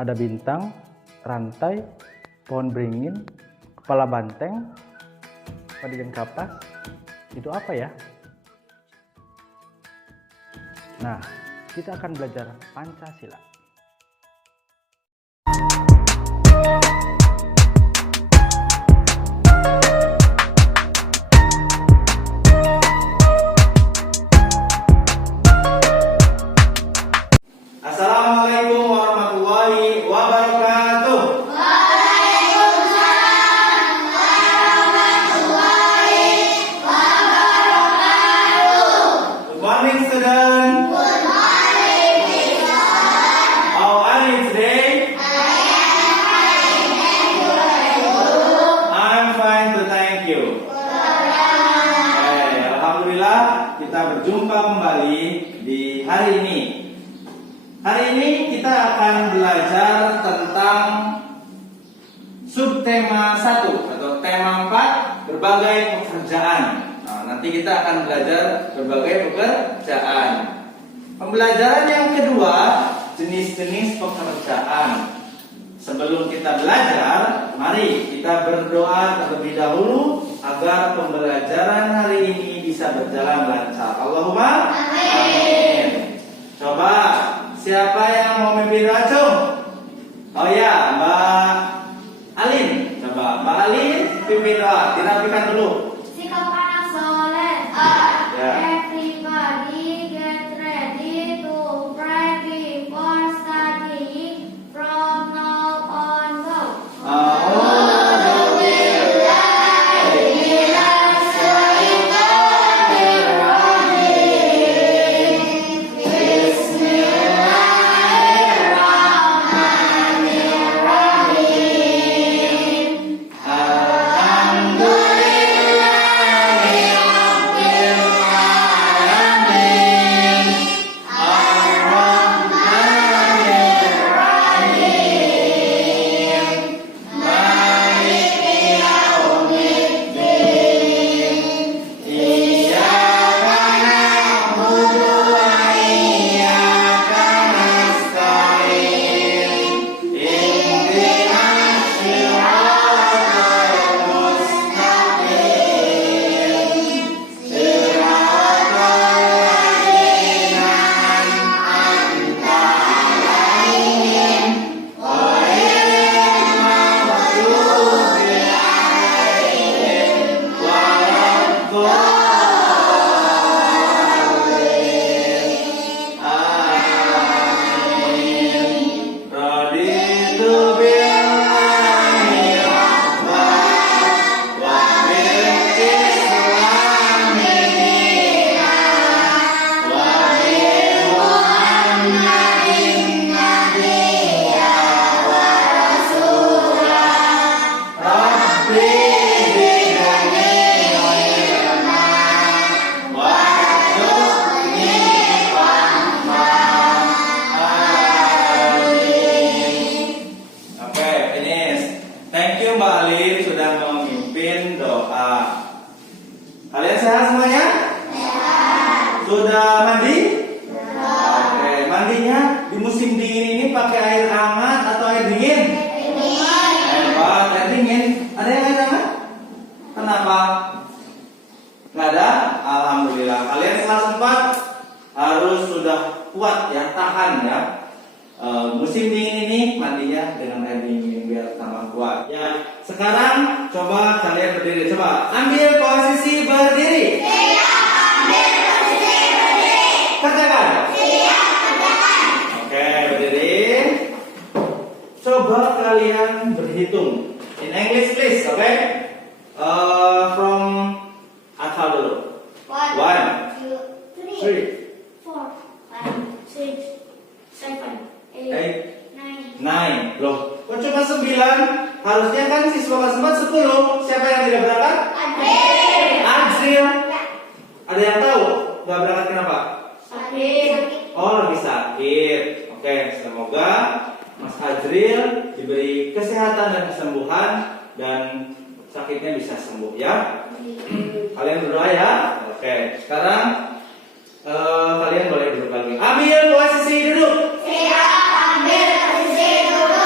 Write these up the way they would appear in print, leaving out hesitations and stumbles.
ada bintang, rantai, pohon beringin, kepala banteng, padi dan kapas. Itu apa ya? Nah, kita akan belajar Pancasila. Assalamualaikum warahmatullahi wabarakatuh. Waalaikumsalam warahmatullahi wabarakatuh. Good morning, student. Good morning, teacher. How are you today? I am fine, thank you. I'm fine, to thank you. Alhamdulillah, kita berjumpa kembali di hari ini. Hari ini kita akan belajar tentang subtema 1 atau tema 4, berbagai pekerjaan. Nah, nanti kita akan belajar berbagai pekerjaan. Pembelajaran yang kedua, jenis-jenis pekerjaan. Sebelum kita belajar, mari kita berdoa terlebih dahulu agar pembelajaran hari ini bisa berjalan lancar. Allahumma amin. Coba, siapa yang mau mimpin doa, Cung? Oh ya, Mbak Alin. Coba, Mbak Alin pimpin doa. Dirapikan dulu. Sikap anak soleh. Ya. Everybody get ready to pray before studying from now on. Go. Kalian sehat semuanya? Sudah mandi? Oke, mandinya di musim dingin ini pakai air hangat atau air dingin? Hebat, air dingin. Ada yang air hangat? Kenapa? Nggak ada? Alhamdulillah. Kalian kelas 4 harus sudah kuat ya, tahan ya. Musim dingin ini mandinya dengan air dingin biar tambah kuat. Ya, sekarang coba kalian berdiri. Coba ambil posisi berdiri. Katakan. Oke, berdiri. Coba kalian berhitung. In English please, oke? From akal dulu. 1, 2, 3, 4, 5, 6, 7, 8, 9. Loh, kok cuma 9? Harusnya kan siswa kelas 4 10. Siapa yang tidak berangkat? Adril. Ada yang tahu nggak berangkat kenapa? Oh, lagi sakit. Oke, semoga Mas Adril diberi kesehatan dan kesembuhan dan sakitnya bisa sembuh ya. Kalian berdoa ya. Oke, sekarang kalian boleh duduk lagi. Ambil posisi duduk. Siap, ambil posisi duduk.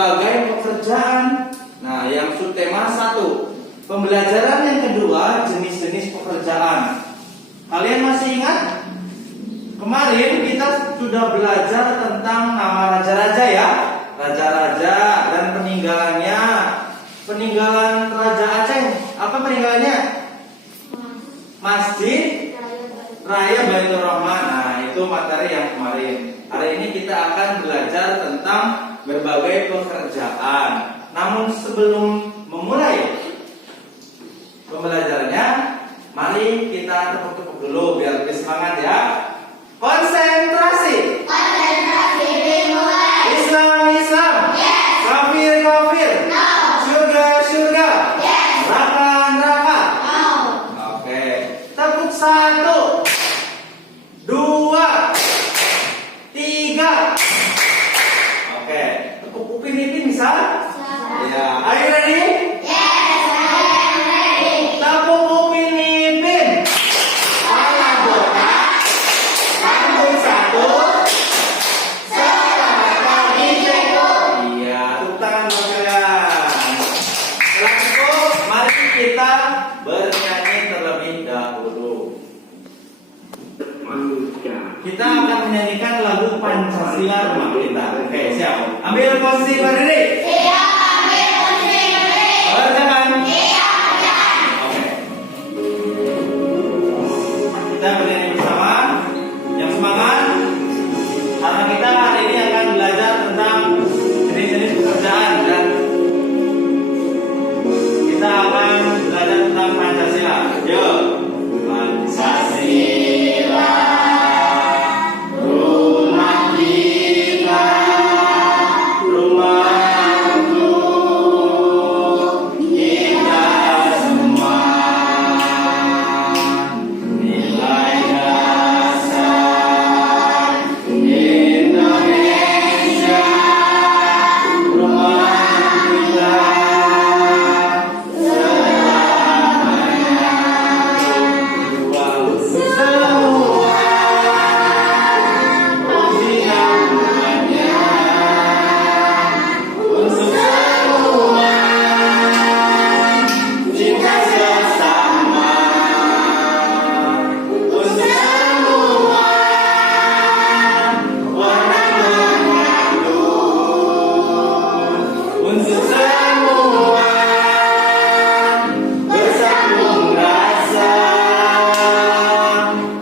berbagai pekerjaan. Nah, yang subtema 1. Pembelajaran yang kedua, jenis-jenis pekerjaan. Kalian masih ingat? Kemarin kita sudah belajar tentang nama raja-raja ya. Raja-raja dan peninggalannya. Peninggalan Raja Aceh, apa peninggalannya? Masjid Raya Baitur Rahman. Nah, itu materi yang kemarin. Hari ini kita akan belajar tentang berbagai pekerjaan. Namun sebelum memulai pembelajarannya, mari kita tepuk-tepuk dulu biar lebih semangat ya. Konsentrasi. Konsentrasi dimulai. Islam, Islam. Yes. Kafir, kafir. No. Surga, surga. Yes. Neraka, neraka. No. Oke. Tepuk 1, 2, 3. Oke. Tepuk upin ipin bisa? Ya. Are you ready? Yes, I am ready. Tepuk upin ipin. Salam botak. Sambung 1. Selamat pagi cikgu. Iya, tepuk tangan buat kalian. Setelah itu, mari kita bernyanyi terlebih dahulu. Kita akan menyanyikan lagu Pancasila rumah kita. Oke, siap. Ambil posisi berdiri. Siap, ambil posisi berdiri. Berjalan. Siap, jalan. Oke. Kita bernyanyi bersama. Yang semangat. Karena kita hari ini akan belajar tentang jenis-jenis pekerjaan dan kita akan belajar tentang Pancasila. Yuk. Pancasila. Rumah kita, rumahku, kita semua. Nilai dasar Indonesia, rumah kita selamanya. Untuk semua ujian Tuhannya, untuk semua cinta sesama, untuk semua warna menyatu, untuk semua bersambung rasa,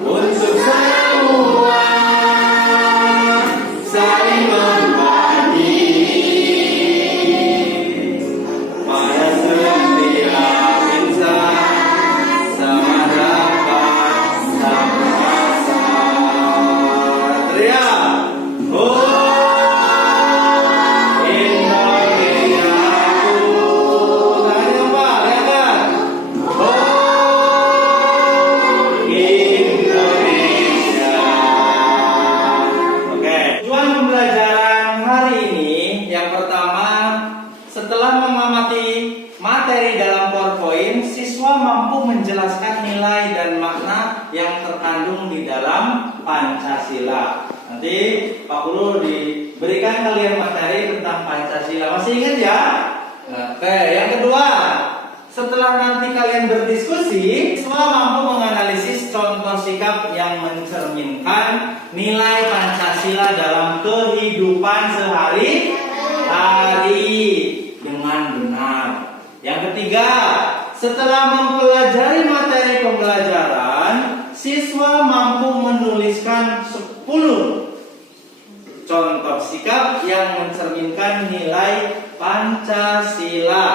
untuk semua saling berbagi pada setiap insan sama dapat sama rasa. Teriak, oh Indonesiaku. Tangannya apa? Lihat. Oh Indonesia. Oke, tujuan pembelajaran hari ini yang pertama, setelah mengamati materi dalam PowerPoint, siswa mampu menjelaskan nilai dan makna yang terkandung di dalam Pancasila. Nanti Pak Guru diberikan kalian materi tentang Pancasila. Masih ingat ya? Oke, yang kedua, setelah nanti kalian berdiskusi, siswa mampu menganalisis contoh sikap yang mencerminkan nilai Pancasila dalam kehidupan sehari-hari dengan benar. Yang ketiga, setelah mempelajari materi pembelajaran, siswa mampu menuliskan 10 contoh sikap yang mencerminkan nilai Pancasila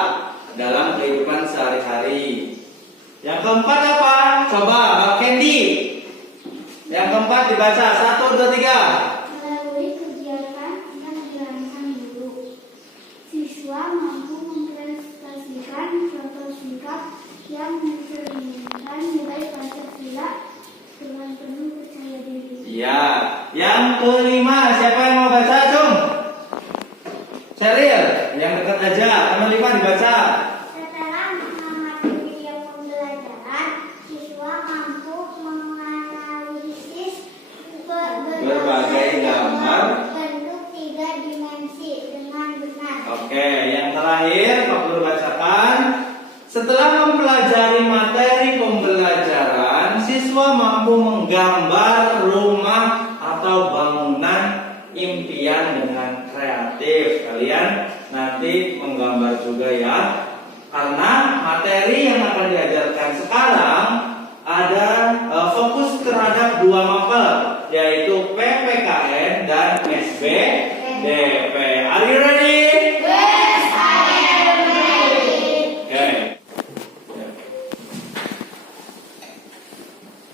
dalam kehidupan sehari-hari. Yang keempat apa? Coba Mbak Candy. Yang keempat dibaca 1, 2, 3. Melalui kegiatan yang dijalankan guru, siswa mampu mempresentasikan contoh sikap yang mencerminkan nilai Pancasila dengan penuh percaya diri. Ya, yang kelima siapa yang mau baca, Cung? Sheryl, yang dekat aja. Nomor 5 dibaca. Setelah mengamati video pembelajaran, siswa mampu menganalisis Berbagai gambar bentuk 3 dimensi dengan benar. Setelah mempelajari materi pembelajaran, siswa mampu menggambar rumah atau bangunan impian dengan kreatif. Kalian nanti menggambar juga ya. Karena materi yang akan diajarkan sekarang ada fokus terhadap dua mapel, yaitu PPKN dan SBDP. Are you ready? Yes, I am ready. Oke.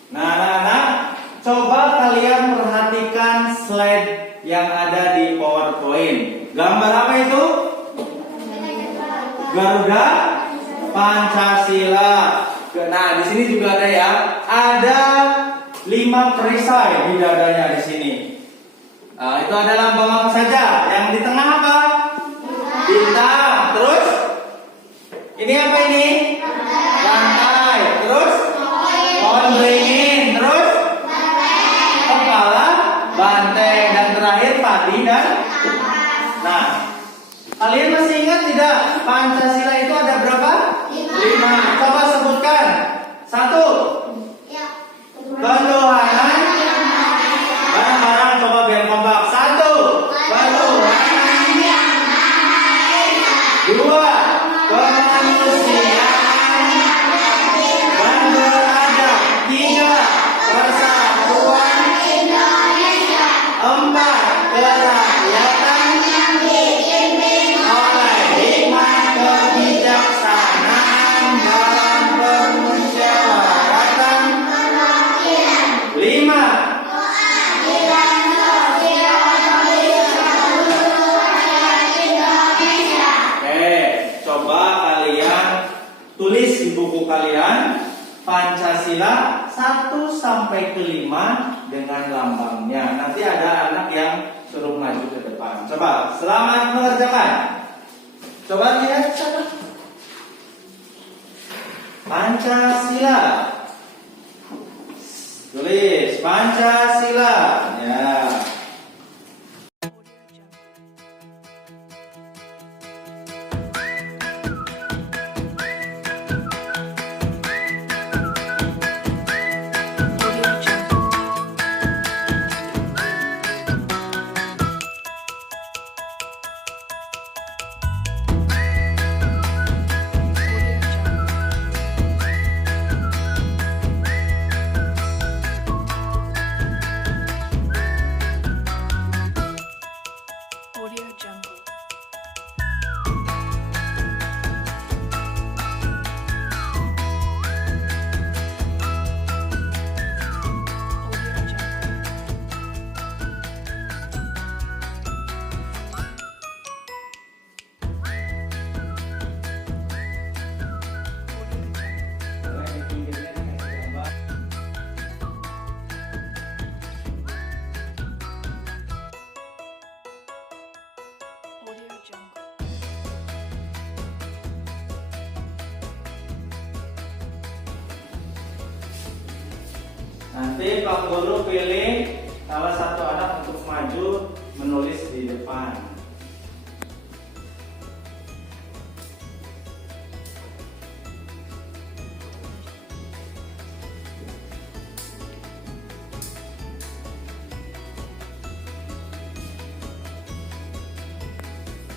Nah, coba kalian perhatikan slide yang ada di PowerPoint. Gambar apa itu? Garuda Pancasila. Nah, di sini juga ada ya. Ada 5 perisai di dadanya di sini. Nah, itu ada lambang apa saja? Yang di tengah apa? Bintang. Terus? Ini apa ini? Lantai. Terus? Pohon beringin. Terus? Kepala banteng. Dan terakhir padi dan. Nah, kalian masih ingat tidak? Pancasila itu ada berapa? 5. Coba sebutkan. 1. Ketuhanan. Barang-barang coba biar kompak. 1. Ketuhanan. 2. Kemanusiaan dan beradab. 3. Persatuan Indonesia. 4. Kerakyatan yang dipimpin oleh hikmat kebijaksanaan dalam permusyawaratan. 5. Keadilan sosial bagi seluruh rakyat Indonesia. Oke, coba kalian tulis di buku kalian Pancasila 1 sampai ke 5 dengan lambangnya. Nanti ada anak yang suruh maju ke depan. Coba, selamat mengerjakan. Coba lihat sana. Pancasila. Tulis Pancasila. Ya. Audio Jungle. Audio Jungle. Audio Jungle. Audio Jungle. Nanti Pak Guru pilih salah satu anak untuk maju menulis di depan.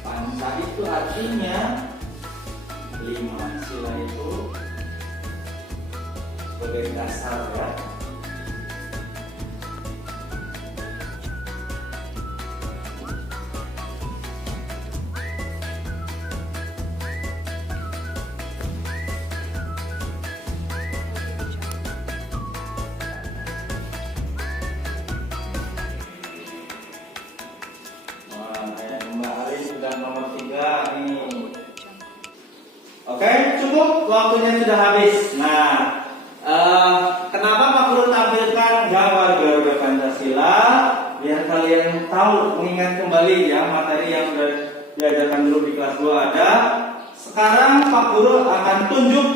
Panca itu artinya 5. Sila itu sebagai dasar ya. Wah, kayak Mbak Ari sudah nomor 3 nih. Oke, cukup, waktunya sudah habis. Nah, kenapa Pak Guru tampilkan gambar Garuda Pancasila? Biar kalian tahu, mengingat kembali ya materi yang sudah diajarkan dulu di kelas 2 ada. Sekarang Pak Guru akan tunjuk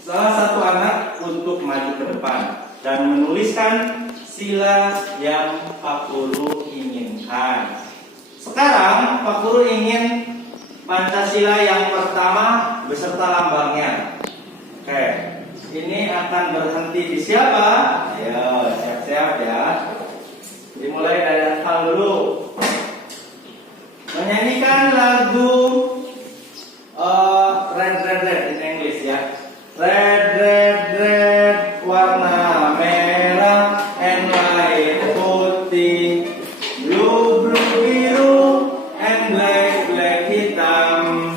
salah satu anak untuk maju ke depan dan menuliskan sila yang Pak Guru inginkan. Sekarang Pak Guru ingin Pancasila yang pertama beserta lambangnya. Oke, ini akan berhenti di siapa? Ayo, siap-siap ya. Dimulai dari hafal dulu. Menyanyikan lagu Red Red Red in English ya. Red Red Red warna merah and white putih, blue blue biru and black black hitam,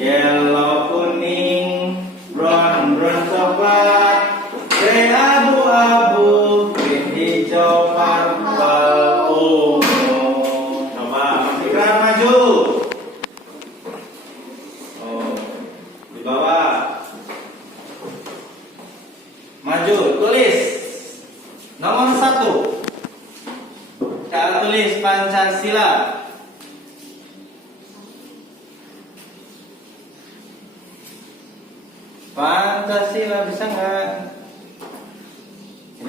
yellow kuning, brown brown coklat, grey abu-abu, green hijau purple ungu. Coba Ikrar maju. Oh, di bawah. Maju, tulis nomor 1. Kita tulis Pancasila. Pancasila bisa nggak?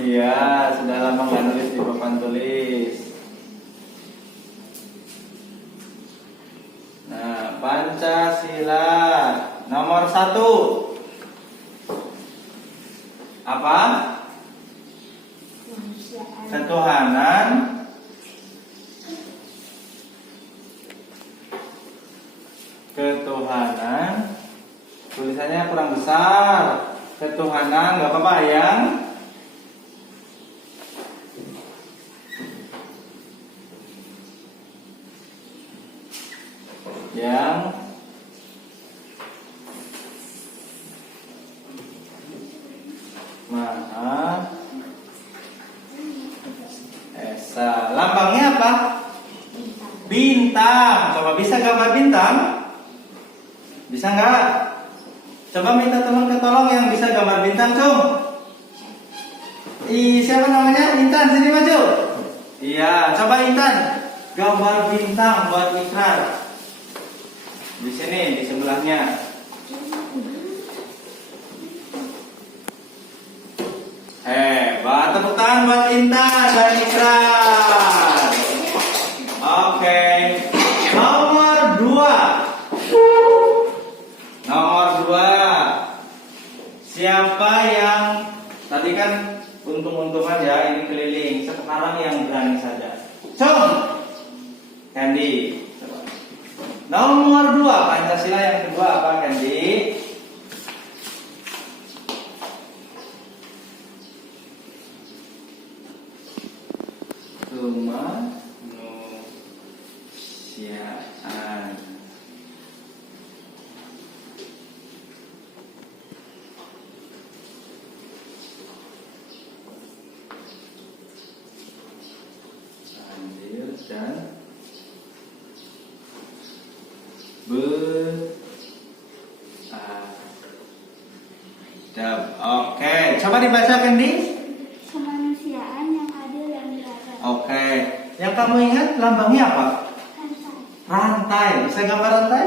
Iya, sudah lama nggak nulis di papan tulis. Nah, Pancasila nomor 1. Apa? Ketuhanan tulisannya kurang besar. Ketuhanan nggak apa-apa yang Maha Esa. Lambangnya apa? Bintang. Coba bisa gambar bintang? Bisa nggak? Coba minta tolong yang bisa gambar bintang, Cung. Siapa namanya? Intan, sini maju. Iya, coba Intan gambar bintang buat Ikrar. Di sini, di sebelahnya. Hebat, tepuk tangan buat Intan dan Ikrar. Oke, nomor 2. Nomor 2. Siapa yang tadi kan untung-untungan ya, ini keliling. Sekarang yang berani saja. Cung, Candy. Nomor 2, Pancasila yang kedua apa, Candy? Kemanusiaan. Adil dan beradab. Oke, coba dibacakan di. Kemanusiaan yang adil dan beradab. Oke, yang kamu ingat lambangnya apa? Rantai. Bisa gambar rantai?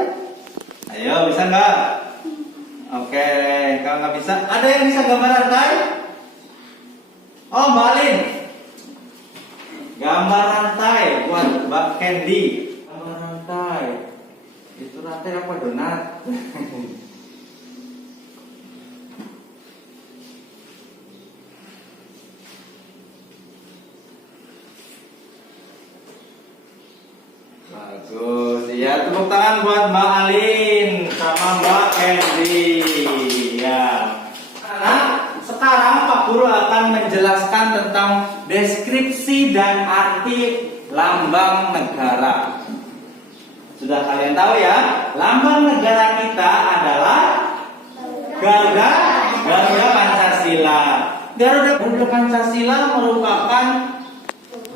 Ayo, bisa nggak? Oke, kalau nggak bisa, ada yang bisa gambar rantai? Oh, Mbak Alin. Gambar rantai buat Mbak Candy. Gambar rantai. Itu rantai apa, donat? Bagus. Ya, tepuk tangan buat Mbak Alin sama Mbak Candy. Ya. Nah, sekarang Pak Guru akan menjelaskan tentang deskripsi dan arti lambang negara. Sudah kalian tahu ya, lambang negara kita adalah Garuda Pancasila. Garuda Pancasila merupakan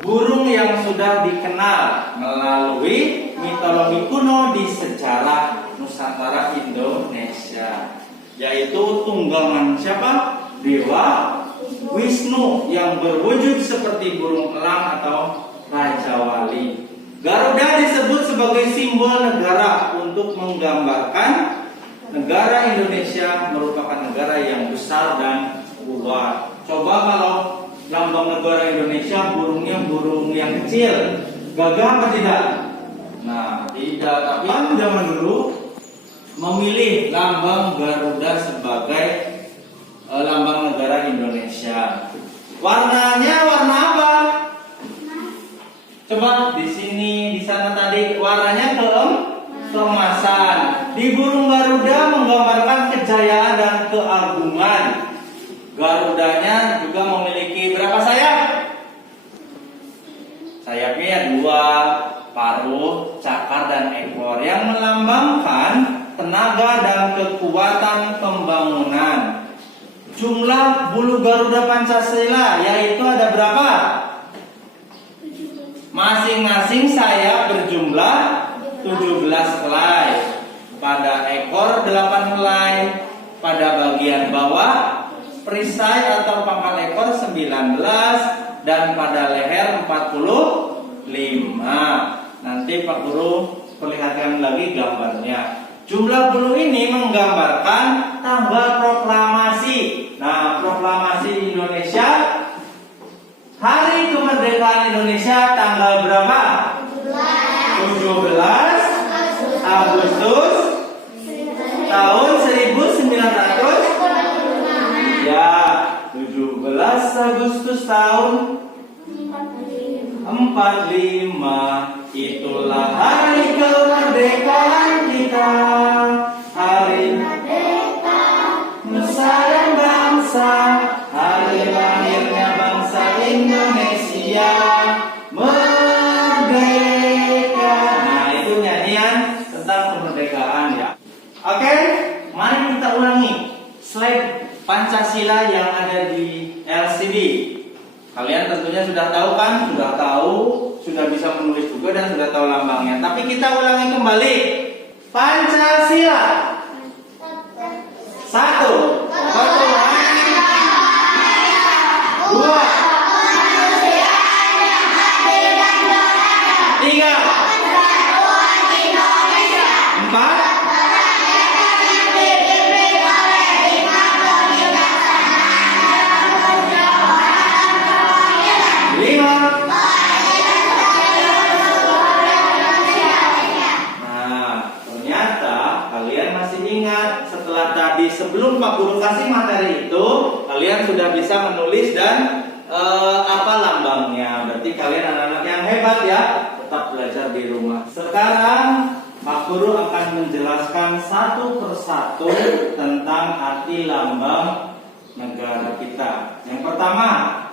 burung yang sudah dikenal melalui mitologi kuno di sejarah Nusantara Indonesia, yaitu tunggangan siapa? Dewa Wisnu yang berwujud seperti burung elang atau Raja Wali. Garuda disebut sebagai simbol negara untuk menggambarkan negara Indonesia merupakan negara yang besar dan kuat. Coba kalau lambang negara Indonesia burungnya burung yang kecil, gagah apa tidak? Nah, tidak. Tapi zaman dulu memilih lambang Garuda sebagai lambang negara Indonesia. Warnanya warna apa? Coba di sini, di sana tadi warnanya keemasan. Di burung Garuda menggambarkan kejayaan dan keagungan. Garudanya juga memiliki berapa sayap? Sayapnya 2, paruh, cakar dan ekor yang melambangkan tenaga dan kekuatan pembangunan. Jumlah bulu Garuda Pancasila yaitu ada berapa? Masing-masing sayap berjumlah 17 helai. Pada ekor 8 helai. Pada bagian bawah perisai atau pangkal ekor 19 dan pada leher 45. Nanti Pak Guru perlihatkan lagi gambarnya. Jumlah bulu ini menggambarkan tanggal proklamasi. Nah, proklamasi Indonesia, hari kemerdekaan Indonesia tanggal berapa? 17 Agustus tahun 1900. Ya, 17 Agustus tahun 45. Itulah hari kemerdekaan kita, hari nusa dan bangsa, hari lahirnya bangsa Indonesia merdeka. Nah, itu nyanyian tentang kemerdekaan ya. Oke, mari kita ulangi slide Pancasila yang ada di LCD. Kalian tentunya sudah tahu kan? Sudah tahu, sudah bisa menulis juga dan sudah tahu lambangnya. Tapi kita ulangi kembali. Pancasila. 1. Ketuhanan. 2. 3. 4. 5. Setelah tadi sebelum Pak Guru kasih materi itu, kalian sudah bisa menulis dan apa lambangnya. Berarti kalian anak-anak yang hebat ya. Tetap belajar di rumah. Sekarang Pak Guru akan menjelaskan satu persatu tentang arti lambang negara kita. Yang pertama,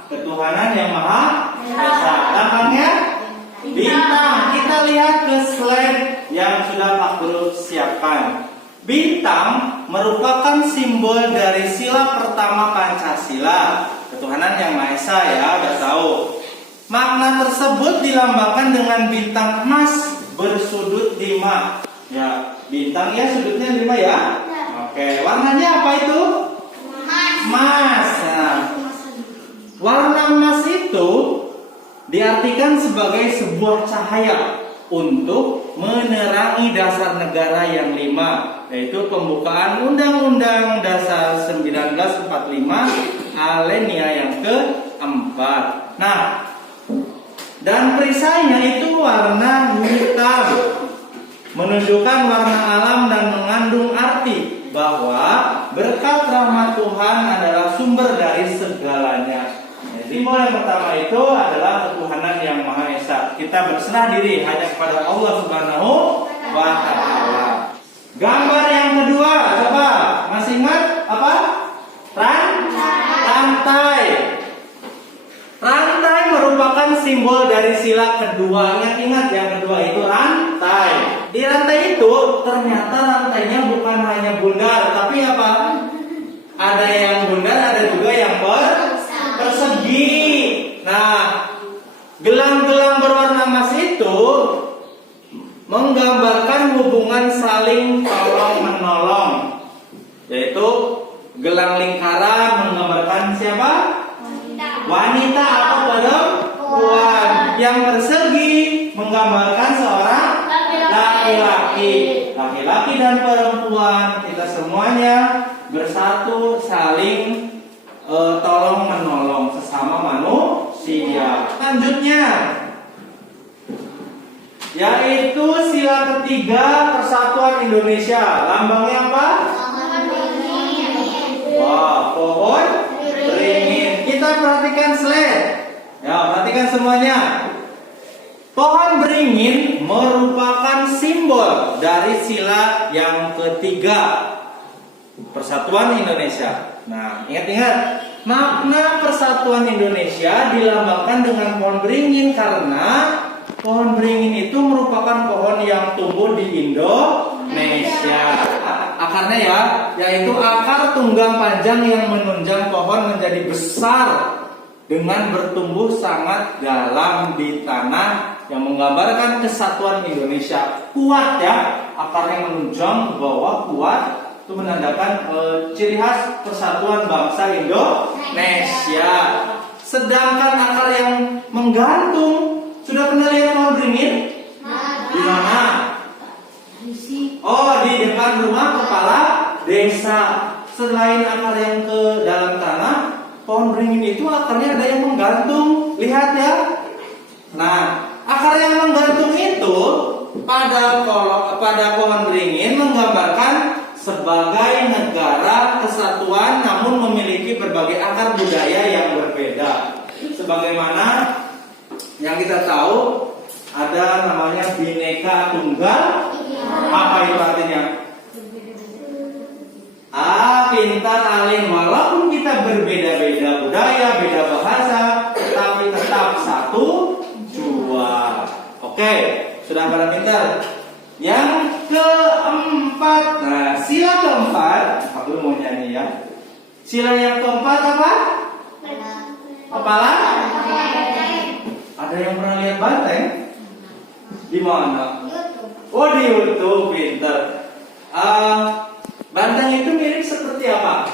ketuhanan yang Maha Esa. Lambangnya bintang. Kita lihat ke slide yang sudah Pak Guru siapkan. Bintang merupakan simbol dari sila pertama Pancasila, ketuhanan yang Maha Esa ya, udah tahu. Makna tersebut dilambangkan dengan bintang emas bersudut 5. Ya, bintang ya sudutnya 5 ya. Oke, warnanya apa itu? Emas. Nah, warna emas itu diartikan sebagai sebuah cahaya untuk menerangi dasar negara yang 5, yaitu pembukaan Undang-Undang Dasar 1945 alinea yang keempat. Nah, dan perisainya itu warna hitam, menunjukkan warna alam dan mengandung arti bahwa berkat rahmat Tuhan adalah sumber dari segalanya. Simbol yang pertama itu adalah ketuhanan yang Maha Esa. Kita berserah diri hanya kepada Allah Subhanahu wa Ta'ala. Gambar yang kedua, coba masih ingat apa? Rantai. Rantai merupakan simbol dari sila kedua. Ingat yang kedua itu rantai. Di rantai itu ternyata rantainya bukan hanya bundar, tapi apa? Ada yang bundar, ada juga yang persegi. Nah, gelang-gelang berwarna emas itu menggambarkan hubungan saling tolong-menolong, yaitu gelang lingkaran menggambarkan siapa? Wanita atau perempuan. Yang persegi menggambarkan seorang laki-laki. Laki-laki dan perempuan, kita semuanya bersatu saling tolong menolong sesama manusia. Selanjutnya yaitu sila ketiga. ketiga Persatuan Indonesia. Lambangnya apa? Wah, pohon beringin. Kita perhatikan slide. Ya, perhatikan semuanya. Pohon beringin merupakan simbol dari sila yang ketiga Persatuan Indonesia. Nah, ingat-ingat, makna Persatuan Indonesia dilambangkan dengan pohon beringin karena pohon beringin itu merupakan pohon yang tumbuh di Indonesia. Akarnya ya, yaitu akar tunggang panjang yang menunjang pohon menjadi besar dengan bertumbuh sangat dalam di tanah, yang menggambarkan kesatuan Indonesia. Kuat ya, akarnya menunjang ke bawah, kuat. Itu menandakan ciri khas persatuan bangsa Indonesia. Sedangkan akar yang menggantung, sudah pernah lihat pohon beringin? Di mana? Oh, di depan rumah kepala desa. Selain akar yang ke dalam tanah, pohon beringin itu akarnya ada yang menggantung. Lihat ya. Nah, akar yang menggantung itu pada pohon beringin menggambarkan sebagai negara kesatuan namun memiliki berbagai akar budaya yang berbeda. Sebagaimana yang kita tahu ada namanya Bhinneka Tunggal. Apa itu artinya? Pintar alim. Walaupun kita berbeda-beda budaya, beda bahasa, tapi tetap satu jua. Oke, sudah pada pintar. Yang keempat, nah sila keempat, aku mau nyanyi ya. Sila yang keempat apa? Kepala? Ada yang pernah lihat banteng? Di mana? Oh, di YouTube, pintar. Banteng itu mirip seperti apa?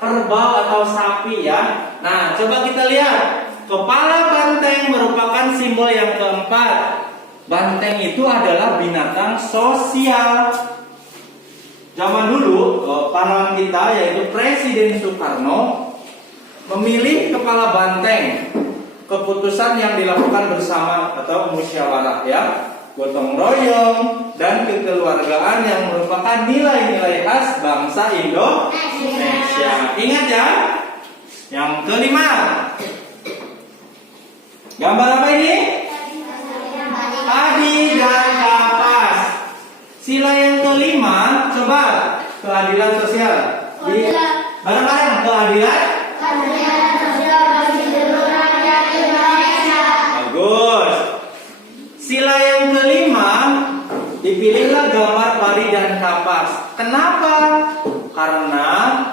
Kerbau atau sapi ya. Nah, coba kita lihat. Kepala banteng merupakan simbol yang keempat. Banteng itu adalah binatang sosial. Zaman dulu, pahlawan kita yaitu Presiden Soekarno memilih kepala banteng. Keputusan yang dilakukan bersama atau musyawarah ya, gotong royong dan kekeluargaan yang merupakan nilai-nilai khas bangsa Indonesia. Ingat ya. Yang kelima. Gambar apa ini? Padi dan kapas. Sila yang kelima, coba keadilan sosial. Bareng-bareng keadilan. Bagus. Sila yang kelima, dipilihlah gambar padi dan kapas. Kenapa? Karena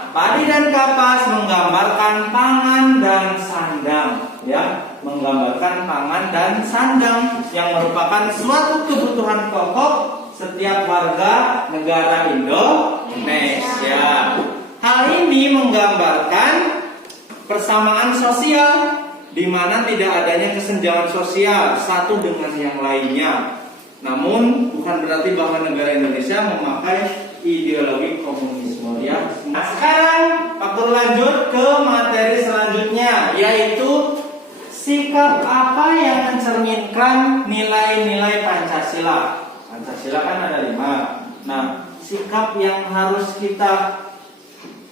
padi dan kapas menggambarkan pangan dan sandang, ya, menggambarkan pangan dan sandang yang merupakan suatu kebutuhan pokok setiap warga negara Indonesia. Hal ini menggambarkan persamaan sosial di mana tidak adanya kesenjangan sosial satu dengan yang lainnya. Namun bukan berarti bahwa negara Indonesia memakai ideologi komunisme ya. Nah, sekarang aku lanjut ke materi selanjutnya, yaitu sikap apa yang mencerminkan nilai-nilai Pancasila. Pancasila kan ada 5. Nah, sikap yang harus kita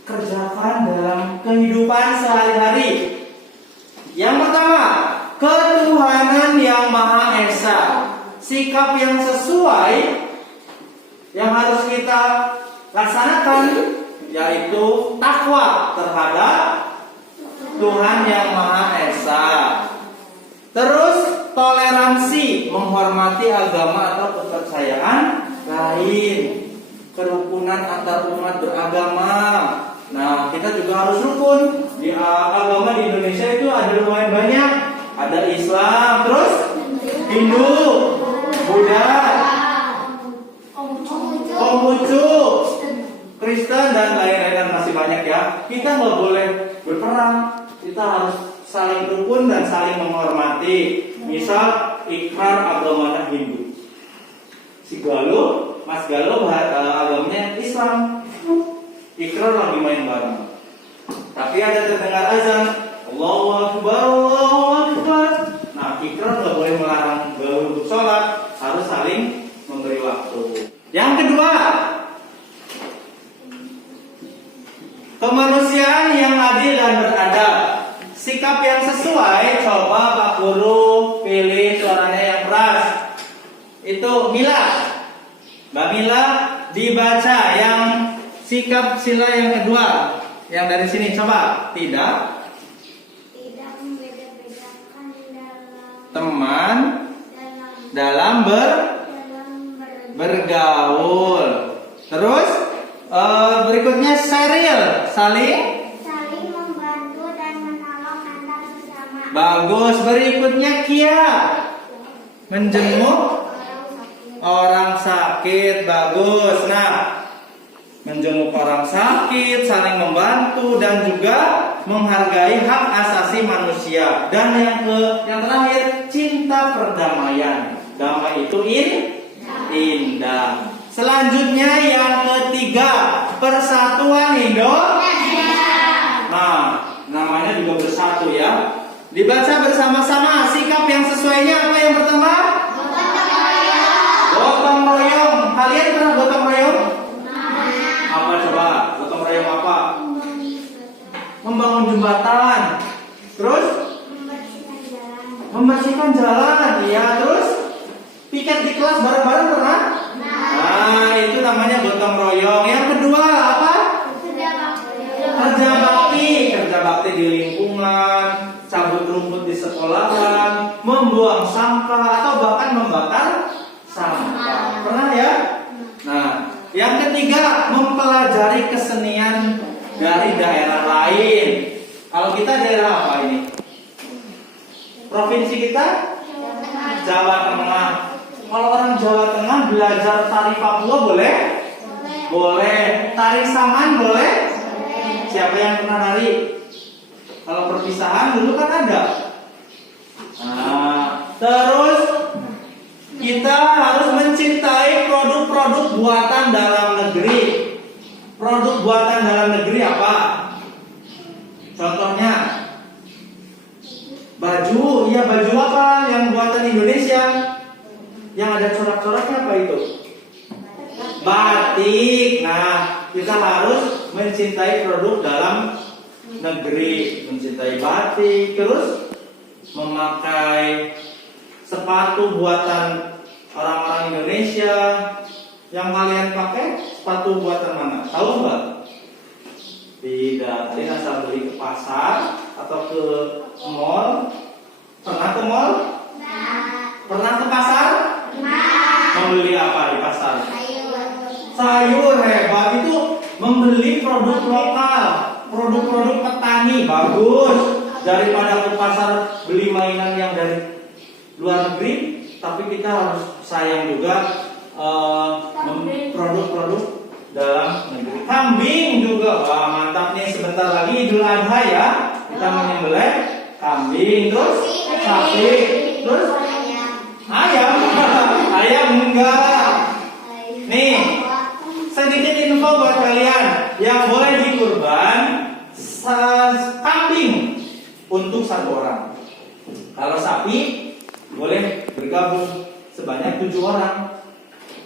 kerjakan dalam kehidupan sehari-hari. Yang pertama, ketuhanan yang Maha Esa. Sikap yang sesuai yang harus kita laksanakan yaitu takwa terhadap Tuhan yang Maha Esa. Terus toleransi, menghormati agama atau kepercayaan lain. Kerukunan antar umat beragama. Nah, kita juga harus rukun. Di agama di Indonesia itu ada lumayan banyak. Ada Islam, terus Hindu, Buddha, Konghucu, Kristen dan lain-lain, masih banyak ya. Kita nggak boleh berperang. Kita harus saling rukun dan saling menghormati. Misal ikrar agamanya Hindu. Si Galuh, Mas Galuh agamanya Islam. Ikrar lagi main bareng. Tapi ada terdengar azan, Allahu Akbar, Allahu Akbar. Nah, ikrar nggak boleh melarang Galuh untuk sholat, harus saling kedua, kemanusiaan yang adil dan beradab. Sikap yang sesuai, coba Pak Guru pilih suaranya yang keras. Itu Mila. Mbak Mila dibaca yang sikap sila yang kedua. Yang dari sini coba. Tidak membeda-bedakan teman dalam bergaul. Terus berikutnya Seril, saling membantu dan menolong antar sesama. bagus. Berikutnya Kia, menjenguk orang sakit. Bagus. Nah, menjenguk orang sakit, saling membantu dan juga menghargai hak asasi manusia. Dan yang terakhir, cinta perdamaian. Damai itu indah. Selanjutnya yang ketiga, persatuan Indonesia. Nah, namanya juga bersatu ya. Dibaca bersama-sama. Sikap yang sesuainya apa yang pertama? Gotong royong. Kalian pernah gotong royong? Apa coba? Gotong royong apa? Membangun jembatan. Terus? Membersihkan jalan. Ya, terus? Piket di kelas bareng-bareng pernah? Nah, itu namanya gotong royong. Yang kedua apa? Kerja bakti di lingkungan, cabut rumput di sekolahan, membuang sampah atau bahkan membakar sampah. Pernah ya? Nah, yang ketiga mempelajari kesenian dari daerah lain. Kalau kita daerah apa ini? Provinsi kita? Jawa Tengah. Kalau orang Jawa Tengah belajar tari Papua boleh? Boleh. Tari Saman boleh? Siapa yang pernah nari? Kalau perpisahan dulu kan ada. Nah, terus kita harus mencintai produk-produk buatan dalam negeri. Produk buatan dalam negeri apa? Contohnya baju. Iya, baju apa yang buatan Indonesia? Yang ada corak-coraknya apa itu? Batik. Nah, kita harus mencintai produk dalam negeri, mencintai batik, terus memakai sepatu buatan orang-orang Indonesia. Yang kalian pakai sepatu buatan mana? Tahu nggak? Tidak. Kalian asal beli ke pasar atau ke mall? Pernah ke mall? Pernah ke pasar? Membeli apa di pasar? Sayur. Hebat. Itu membeli produk lokal, produk-produk petani. Bagus. Daripada ke pasar beli mainan yang dari luar negeri. Tapi kita harus sayang juga produk-produk dalam negeri. Kambing juga. Wah, mantap nih. Sebentar lagi Idul Adha ya. Kita menyembelih kambing, terus sapi, terus ayam. Ayam enggak. Nih, sedikit info buat kalian. Yang boleh dikurban kambing untuk satu orang. Kalau sapi boleh bergabung sebanyak 7 orang.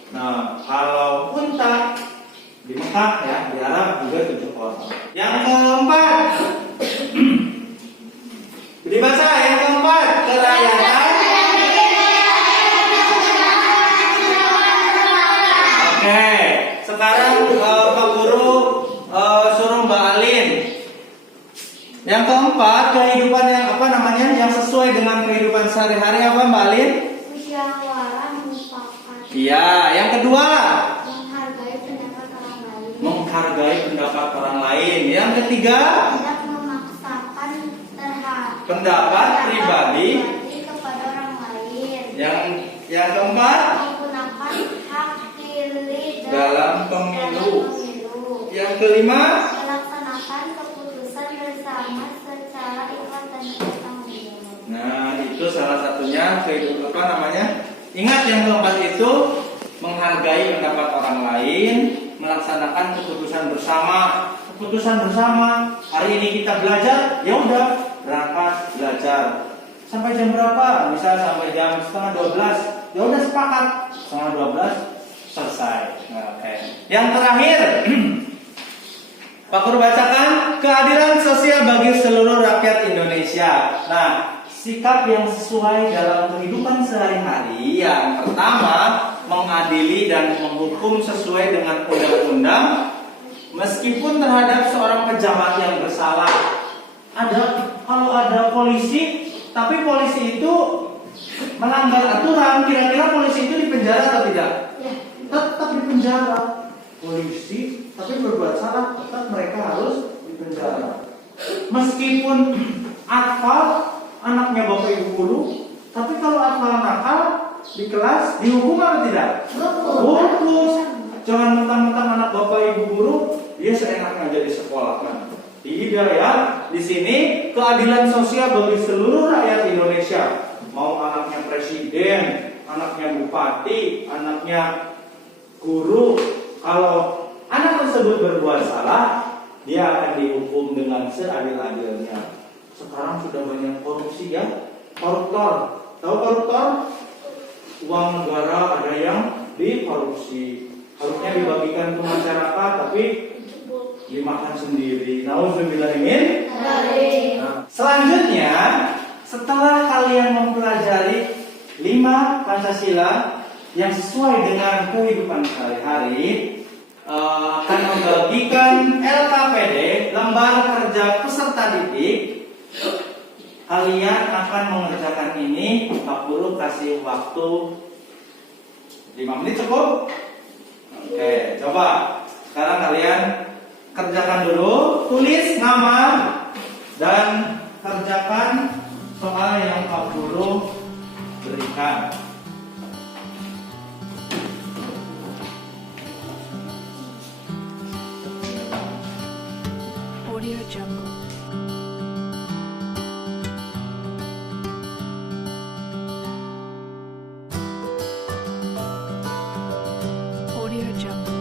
Nah, kalau unta di Mekah ya, di Arab juga 7 orang. Yang keempat, dibaca yang keempat, kerakyatan. Oke, sekarang Pak Guru suruh Mbak Alin. Yang keempat, kehidupan yang apa namanya, yang sesuai dengan kehidupan sehari-hari apa Mbak Alin? Musyawarah mufakat. Iya. Yang kedua, Menghargai pendapat orang lain. menghargai pendapat orang lain. Yang ketiga, Tidak memaksakan pendapat pribadi. kepada orang lain. Yang keempat, Menggunakan hak pilih dalam pemilu. Yang kelima, melaksanakan keputusan bersama secara ikhlas dan bertanggung jawab. nah itu salah satunya kehidupan apa namanya? Ingat yang keempat itu menghargai pendapat orang lain, melaksanakan keputusan bersama. Keputusan bersama. Hari ini kita belajar, ya udah berangkat belajar. Sampai jam berapa? Misal sampai jam setengah 12. Ya udah sepakat setengah 12 Selesai. Oke. Yang terakhir, Pak Guru bacakan keadilan sosial bagi seluruh rakyat Indonesia. Nah, sikap yang sesuai dalam kehidupan sehari-hari yang pertama, mengadili dan menghukum sesuai dengan undang-undang meskipun terhadap seorang pejabat yang bersalah. Kalau ada polisi, tapi polisi itu melanggar aturan, kira-kira polisi itu dipenjara atau tidak? Tetap dipenjara. Polisi tapi berbuat salah, tetap mereka harus dipenjara. Meskipun Atfal anaknya bapak ibu guru, tapi kalau Atfal nakal di kelas dihukum atau tidak? Hukum. Jangan mentang-mentang anak bapak ibu guru dia seenaknya aja di sekolah kan? Tidak ya. Di sini keadilan sosial bagi seluruh rakyat Indonesia. Mau anaknya presiden, anaknya bupati, anaknya guru, kalau anak tersebut berbuat salah, dia akan dihukum dengan seadil-adilnya. Sekarang sudah banyak korupsi ya, koruptor. Tahu koruptor? Uang negara ada yang dikorupsi. Harusnya dibagikan ke masyarakat, tapi dimakan sendiri. Nauzubillahimin. Nah, selanjutnya, setelah kalian mempelajari 5 Pancasila yang sesuai dengan kehidupan sehari-hari, akan membagikan LKPD, lembar kerja peserta didik. Kalian akan mengerjakan ini. Pak Guru kasih waktu 5 menit cukup? Oke, coba sekarang kalian kerjakan dulu, tulis nama dan kerjakan soal yang Pak Guru berikan. Audio Jungle. Audio Jungle.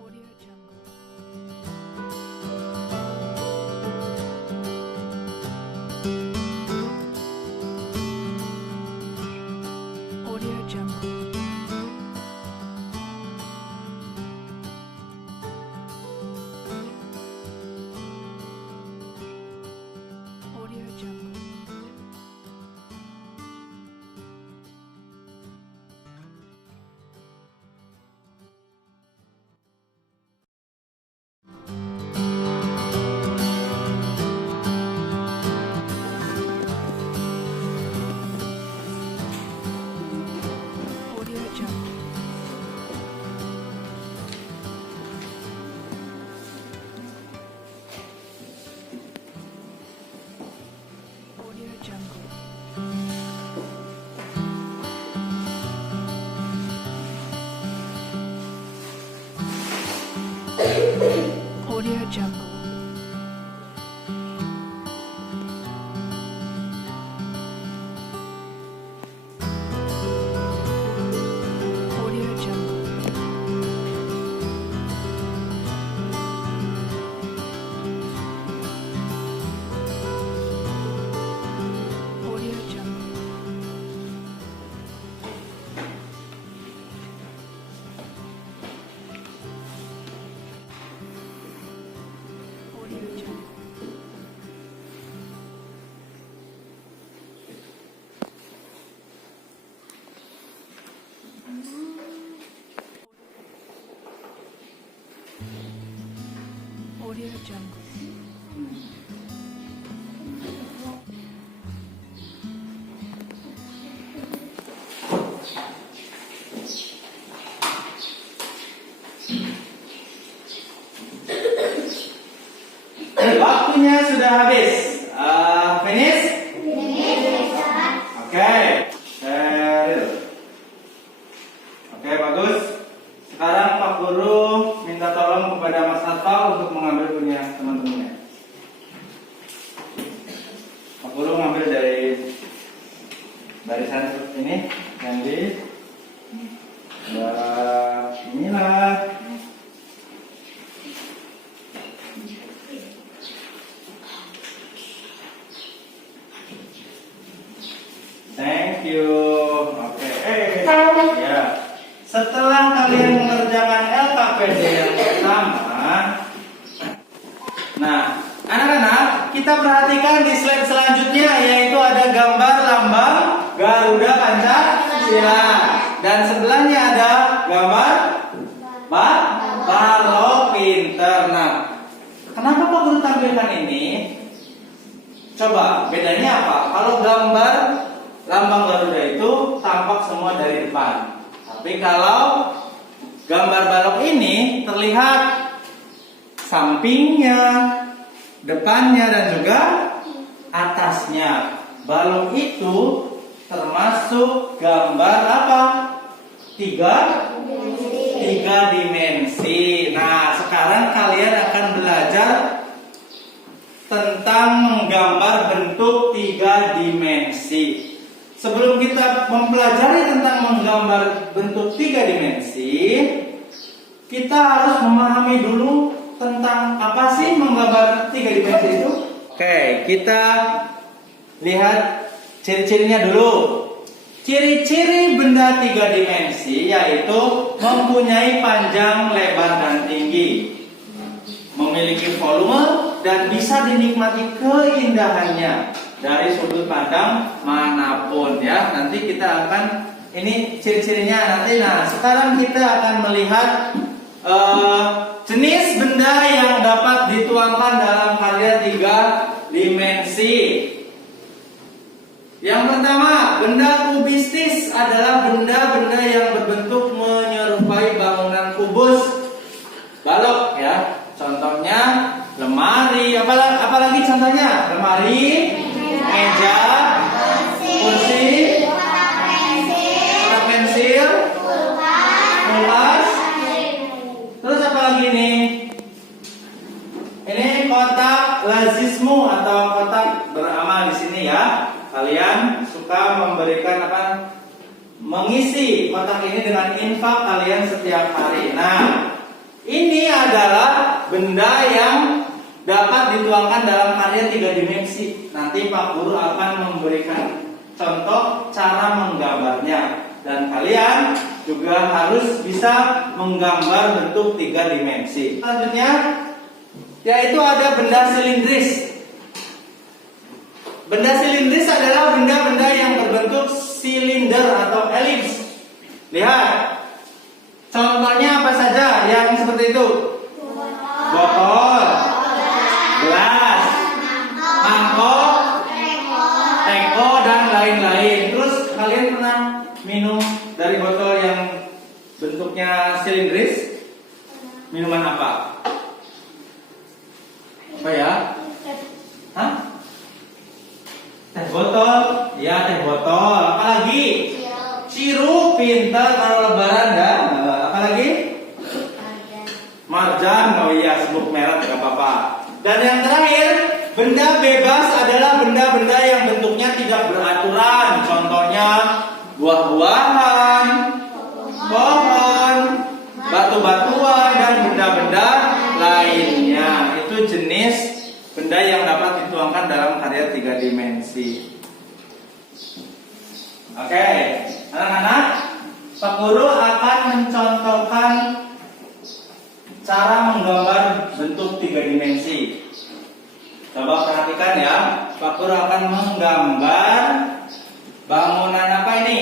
Audio Jungle. Audio Jungle. Audio Jungle. Audio Jungle. Audio Jungle. Audio Jungle. Audio Jungle. Audio Jungle. Audio Jungle. Audio Jungle. Waktunya sudah habis. Finish? Oke. Steril. Oke, bagus. Sekarang Pak Guru minta tolong kepada Mas Atfal untuk mengambil punya teman-temannya. Pak Guru ngambil dari barisan ini yang di inilah. thank you. Oke, ya. Setelah kalian mengerjakan LKPD yang pertama, nah, anak-anak, kita perhatikan di slide selanjutnya, yaitu ada gambar lambang Garuda Pancasila dan sebelahnya ada gambar balok pinter. Nah, kenapa Pak Guru tampilkan ini? Coba bedanya apa? Kalau gambar lambang Garuda itu tampak semua dari depan. Tapi kalau gambar balok ini terlihat sampingnya, depannya dan juga atasnya. Balok itu termasuk gambar apa? Tiga dimensi. Nah, sekarang kalian akan belajar tentang menggambar bentuk 3 dimensi. Sebelum kita mempelajari tentang menggambar bentuk 3 dimensi, kita harus memahami dulu tentang apa sih menggambar 3 dimensi itu. Oke, kita lihat ciri-cirinya dulu. Ciri-ciri benda 3 dimensi yaitu mempunyai panjang, lebar, dan tinggi, memiliki volume, dan bisa dinikmati keindahannya dari sudut pandang manapun ya. Nanti kita akan ini ciri-cirinya nanti. Nah, sekarang kita akan melihat jenis benda yang dapat dituangkan dalam karya 3 dimensi. Yang pertama, benda kubistis adalah benda-benda yang berbentuk menyerupai bangunan kubus balok ya. Contohnya lemari, apalagi contohnya lemari, meja, kursi, kotak pensil, kulkas. Terus apa lagi nih? Ini kotak lazismu atau kotak beramal di sini ya. Kalian suka memberikan mengisi kotak ini dengan infak kalian setiap hari. Nah, ini adalah benda yang dapat dituangkan dalam karya 3 dimensi. Nanti Pak Guru akan memberikan contoh cara menggambarnya. Dan kalian juga harus bisa menggambar bentuk 3 dimensi. Selanjutnya, yaitu ada benda silindris. Benda silindris adalah benda-benda yang berbentuk silinder atau elips. Lihat, contohnya apa saja yang seperti itu? Botol, gelas, mangkok, teko, dan lain-lain. Terus kalian pernah minum dari botol yang bentuknya silindris? Minuman apa? Apa ya? Hah? Teh botol, ya teh botol. Apalagi? Sirup, pintar kalau lebaran dah. Apalagi? Marjan. Oh iya, sebut merek tidak apa-apa. Dan yang terakhir, benda bebas adalah benda-benda yang bentuknya tidak beraturan. Contohnya buah-buahan, pohon, batu-batuan, dan benda-benda lainnya. Itu jenis benda yang dapat dituangkan dalam karya 3 dimensi. Oke, anak-anak, Pak Guru akan mencontohkan cara menggambar bentuk 3 dimensi. Coba perhatikan ya, Pak Guru akan menggambar bangunan apa ini?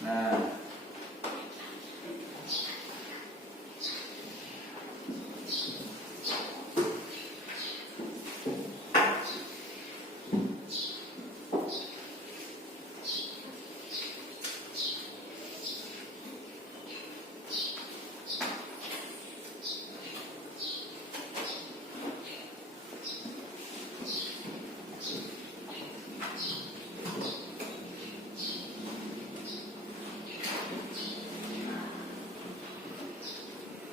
Nah,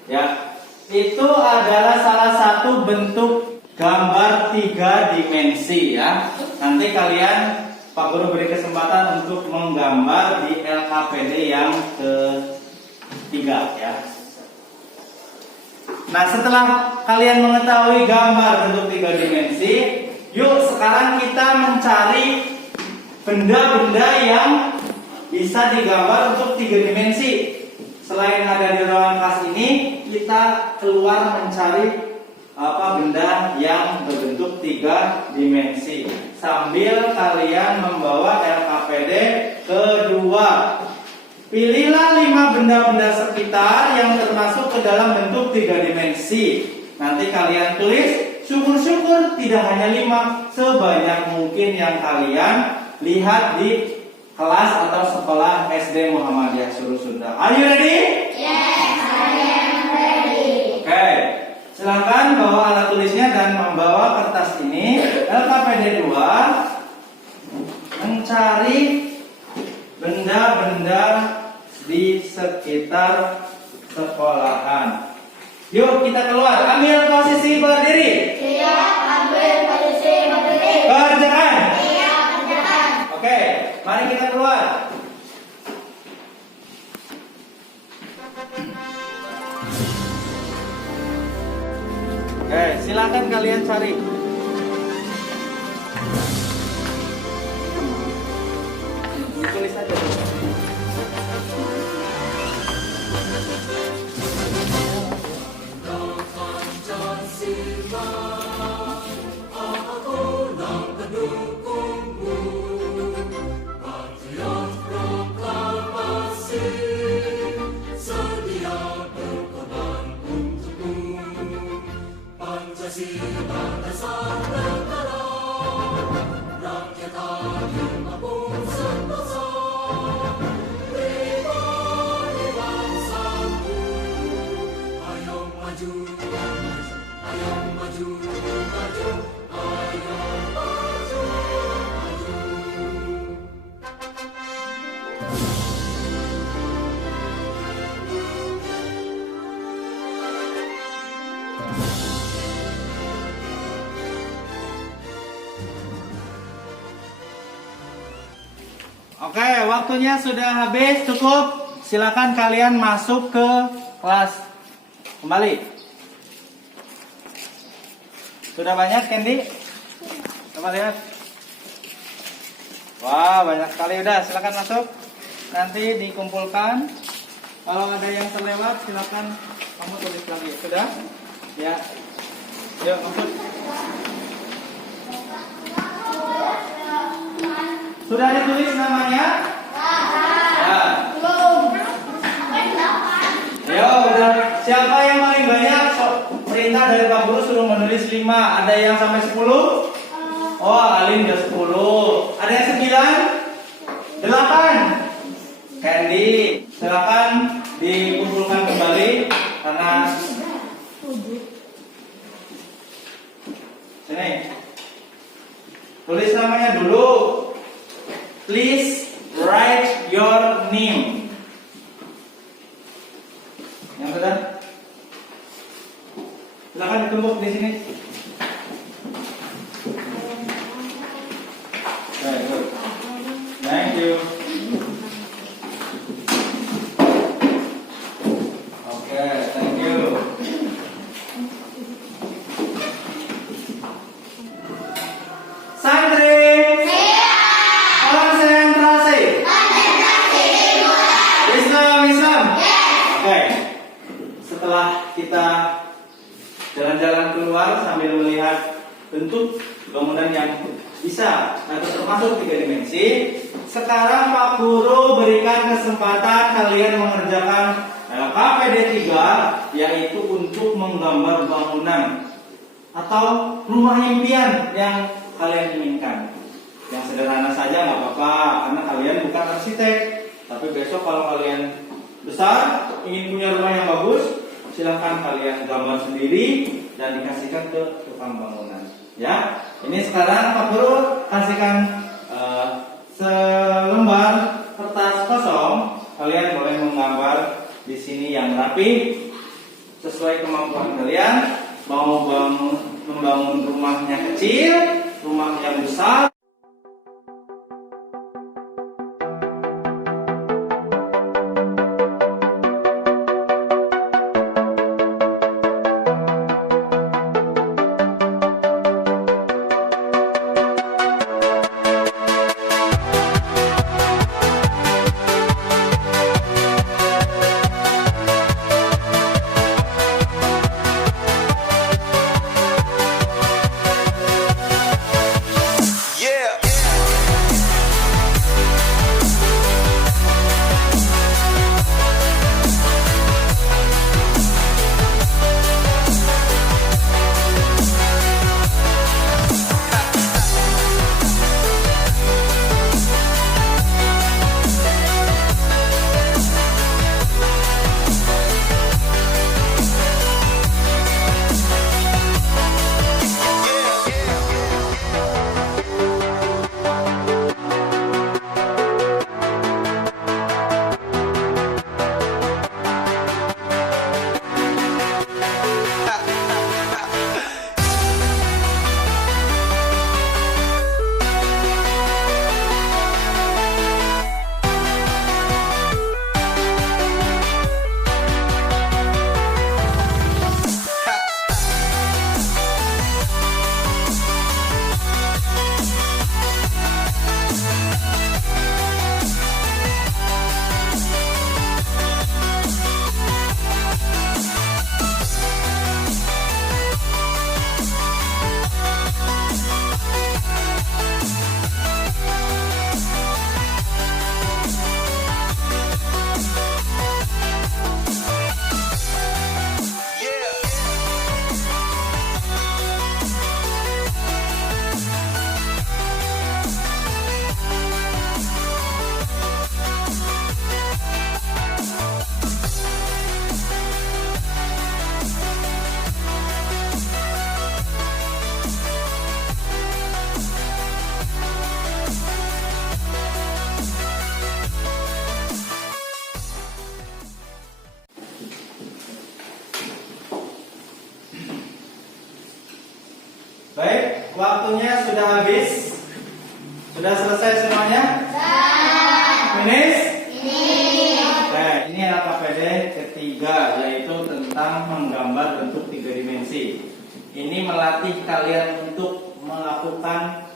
ya, itu adalah salah satu bentuk gambar 3 dimensi ya. Nanti kalian, Pak Guru beri kesempatan untuk menggambar di LKPD yang ketiga ya. Nah, setelah kalian mengetahui gambar bentuk 3 dimensi, yuk sekarang kita mencari benda-benda yang bisa digambar untuk 3 dimensi. Selain ada di ruangan kelas ini, kita keluar mencari benda yang berbentuk 3 dimensi. Sambil kalian membawa LKPD kedua. Pilihlah 5 benda-benda sekitar yang termasuk ke dalam bentuk 3 dimensi. Nanti kalian tulis, syukur-syukur tidak hanya 5, sebanyak mungkin yang kalian lihat di kelas atau sekolah SD Muhammadiyah Surusunda. Are you ready? Yes, I am ready. Oke, silakan bawa alat tulisnya dan membawa kertas ini. LKPD 2 mencari benda-benda di sekitar sekolahan. Yuk kita keluar, ambil posisi berdiri. Siap, ambil posisi berdiri. Kerjakan. Siap, kerjakan. Oke, mari kita keluar. Oke, silakan kalian cari. Tulis aja dulu. Oke, waktunya sudah habis, cukup. Silakan kalian masuk ke kelas. Kembali. Sudah banyak, Candy? Coba lihat. Wah, banyak sekali. Udah, silakan masuk. Nanti dikumpulkan. Kalau ada yang terlewat, silakan kamu tulis lagi. Sudah? Ya. Yuk, masuk. Sudah ditulis namanya? Ya. Yo, udah. Siapa yang paling banyak? Perintah dari Pak Guru suruh menulis 5. Ada yang sampai 10? Oh, Alin udah 10. Ada yang 9? 8? Candy, silakan dikumpulkan kembali karena sini. Tulis namanya dulu. Please write your name. Yang sudah? Silakan ditumpuk di sini. Very good. Thank you. Oke, thank you. Santri. Konsentrasi. Islam. Oke. Setelah kita jalan-jalan keluar sambil melihat bentuk bangunan yang bisa atau termasuk 3 dimensi, sekarang Pak Guru berikan kesempatan kalian mengerjakan LKPD 3, yaitu untuk menggambar bangunan atau rumah impian yang kalian inginkan. Yang sederhana saja nggak apa-apa, karena kalian bukan arsitek. Tapi besok kalau kalian besar, ingin punya rumah yang bagus, silahkan kalian gambar sendiri dan dikasihkan ke tukang bangunan. Ya, ini sekarang Pak Guru kasihkan selembar kertas kosong. Kalian boleh menggambar di sini yang rapi sesuai kemampuan kalian. Mau membangun rumahnya kecil, rumah yang besar. Baik, waktunya sudah habis. Sudah selesai semuanya? Finish? Nah, ini LKPD ketiga, yaitu tentang menggambar bentuk 3 dimensi. Ini melatih kalian untuk melakukan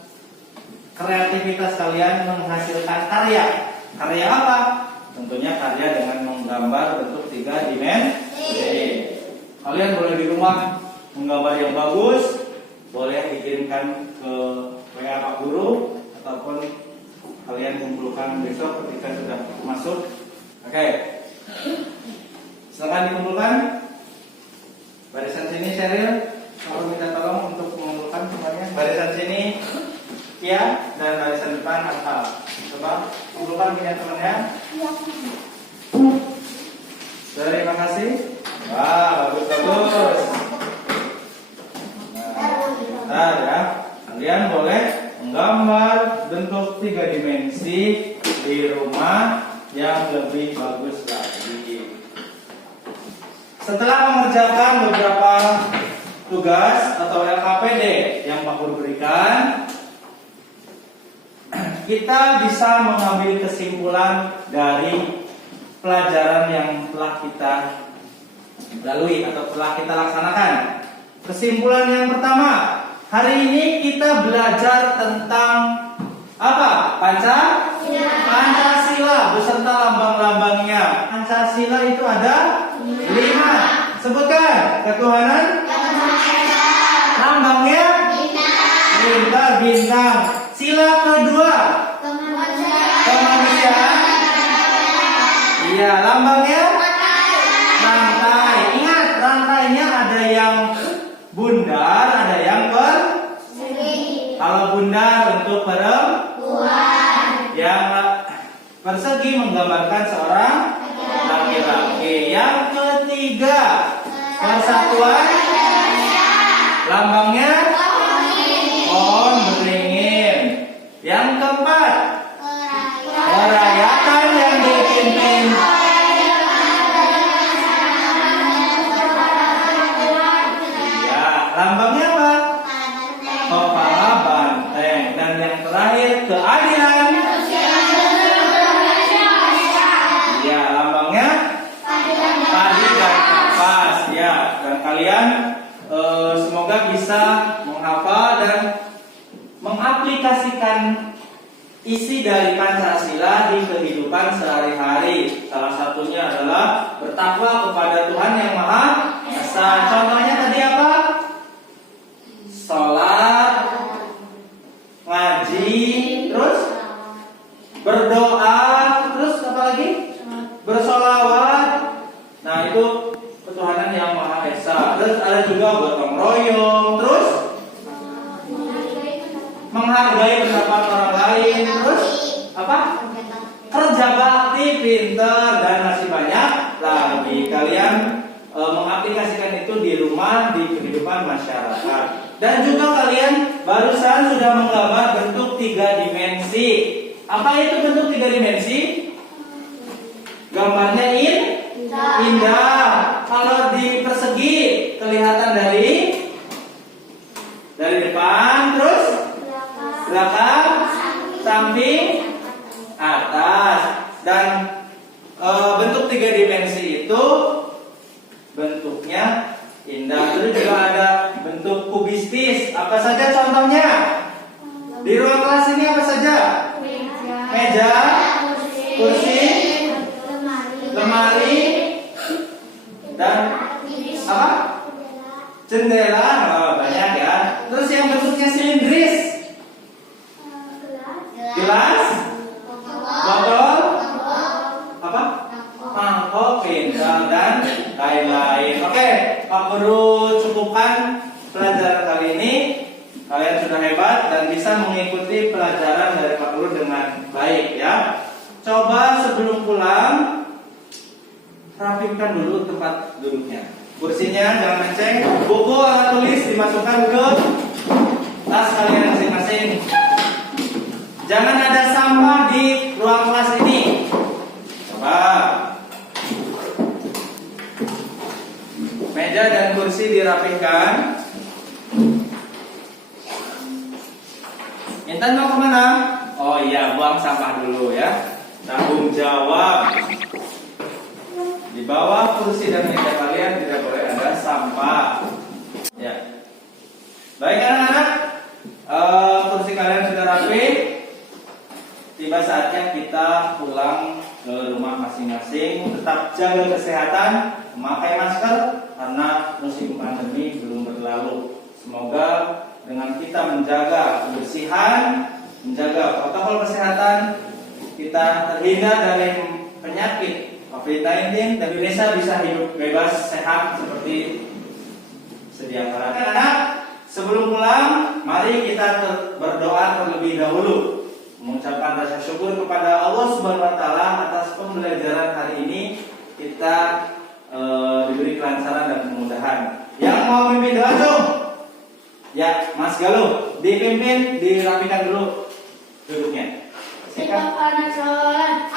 kreativitas kalian menghasilkan karya. Karya apa? Tentunya karya dengan menggambar bentuk 3 dimensi. Kalian boleh di rumah menggambar yang bagus, boleh dikirimkan ke WA Pak Guru, ataupun kalian kumpulkan besok ketika sudah masuk. Oke. Silakan dikumpulkan. Barisan sini Sheryl, kalau minta tolong untuk mengumpulkan semuanya. Barisan sini Kia, dan barisan depan Atal. Coba kumpulkan punya temannya. Terima kasih. Wah, bagus. Nah, ya, kalian boleh menggambar bentuk 3 dimensi di rumah yang lebih bagus lagi. Setelah mengerjakan beberapa tugas atau LKPD yang Pak Guru berikan, kita bisa mengambil kesimpulan dari pelajaran yang telah kita lalui atau telah kita laksanakan. Kesimpulan yang pertama, hari ini kita belajar tentang apa? Pancasila beserta lambang-lambangnya. Pancasila itu ada 5. Sebutkan. Ketuhanan, lambangnya bintang. Sila kedua, kemanusiaan. Iya, lambangnya rantai. Ingat, rantainya ada yang bundar, ada yang kalau bundar untuk perempuan, yang persegi menggambarkan seorang laki-laki. Yang ketiga, persatuan, lambangnya pohon beringin. Yang keempat, kerakyatan yang dipimpin ya, lambangnya apa? Kepala banteng. Dan yang terakhir, keadilan. Ya, lambangnya padi dan kapas. Ya, dan kalian semoga bisa menghafal dan mengaplikasikan isi dari Pancasila di kehidupan sehari-hari. Salah satunya adalah bertakwa kepada Tuhan Yang Maha Esa. Contohnya tadi apa? Sholat, ngaji, terus berdoa, terus apa lagi? Bersolawat. Nah, itu ketuhanan Yang Maha Esa. Terus ada juga gotong royong, terus menghargai pendapat orang lain, terus apa? Kerja bakti, pinter, dan masih banyak lagi. Kalian mengaplikasikan itu di rumah, di kehidupan masyarakat. Dan juga kalian barusan sudah menggambar bentuk 3 dimensi. Apa itu bentuk 3 dimensi? Gambarnya indah. Kalau di persegi kelihatan dari depan, terus belakang, samping, atas. Dan bentuk 3 dimensi itu bentuknya indah. Terus juga ada bentuk kubistis. Apa saja contohnya? Di ruang kelas ini apa saja? Meja, kursi, lemari, dan apa? Jendela. Oh, banyak ya. Terus yang bentuknya silindris, gelas, botol, apa? Mangkok, pinggang, dan lain-lain. Oke, Pak Guru cukupkan pelajaran kali ini. Kalian sudah hebat dan bisa mengikuti pelajaran dari Pak Guru dengan baik ya. Coba sebelum pulang rapikan dulu tempat duduknya. Kursinya jangan meceng. Buku alat tulis dimasukkan ke tas kalian masing-masing. Jangan ada sampah di ruang kelas ini. Coba. Meja dan kursi dirapihkan. Intan mau kemana? Oh iya, buang sampah dulu ya. Tanggung jawab. Di bawah kursi dan meja kalian tidak boleh ada sampah. Ya. Baik anak-anak, kursi kalian sudah rapi. Tiba saatnya kita pulang ke rumah masing-masing. Tetap jaga kesehatan, memakai masker karena musim pandemi belum berlalu. Semoga dengan kita menjaga kebersihan, menjaga protokol kesehatan, kita terhindar dari penyakit COVID-19 dan Indonesia bisa hidup bebas, sehat seperti sedia kala. Anak-anak, sebelum pulang, mari kita berdoa terlebih dahulu, mengucapkan rasa syukur kepada Allah Subhanahu Wa Taala atas pembelajaran hari ini. Kita diberi kelancaran dan kemudahan. Yang mau pimpin doa dong? Ya, Mas Galuh, dipimpin, dirapikan dulu duduknya. Sikap anak sholat.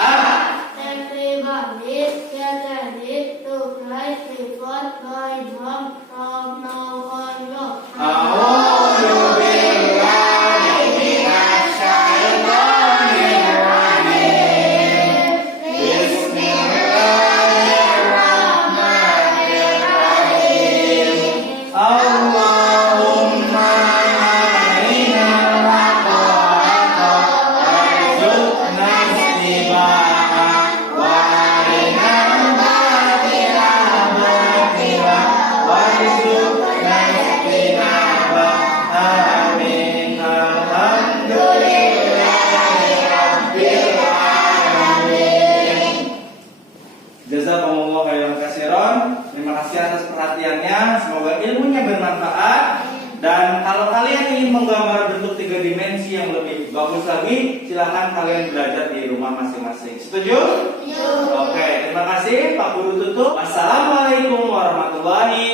Everybody get ready to fly before going home from now on. Go. A'udzu billahi minasy syaithanir rajim. Bismillahirrahmanirrahim. Allahumma arina al-haqqa warzuqna ittiba'ah wa arina al-batila batila warzuqna ijtinabah. Amin. Alhamdulillahi rabbil alamin. Jazakumullah khairan katsiran. Terima kasih atas perhatiannya. Semoga ilmunya bermanfaat. Dan kalau kalian ingin menggambar bentuk 3 dimensi yang lebih bagus lagi, silahkan kalian belajar di rumah masing-masing. Setuju? Oke, terima kasih Pak Guru tutup. Wassalamualaikum warahmatullahi